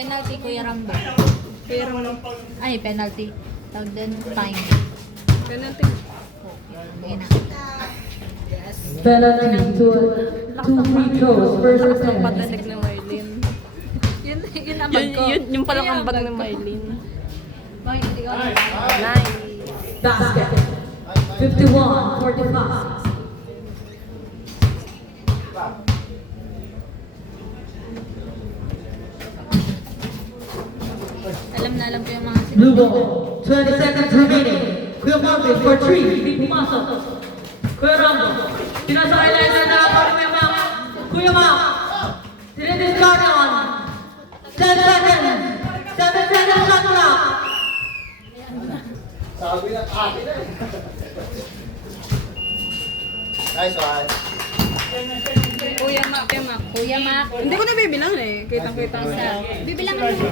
Penalty, Kuya Rambo. Pero Ay, penalty. Tawag din, time. penalty. Sige na. Penalty to two free throws. First Ang attempt. patalig ni Marlene. Yun ang bag ko. Yung palang ambag ni Marlene. Bakit hindi ko Nice. Basket. 51-45. alam ko yung mga Blue ball. 20 seconds remaining. Kuya Marvin for 3. Hindi pumasok. Kuya Rambo. Pinasakay na yung sanda para Kuya Mam. Kuya Mam. Dinidiscard on. 10 seconds. 7 seconds shot clock. Sabi na akin na. Nice one. Kuya Mac, Kuya Mac. Kuya Mac. Hindi ko na bibilang eh. Kitang-kita sa... Bibilangan mo.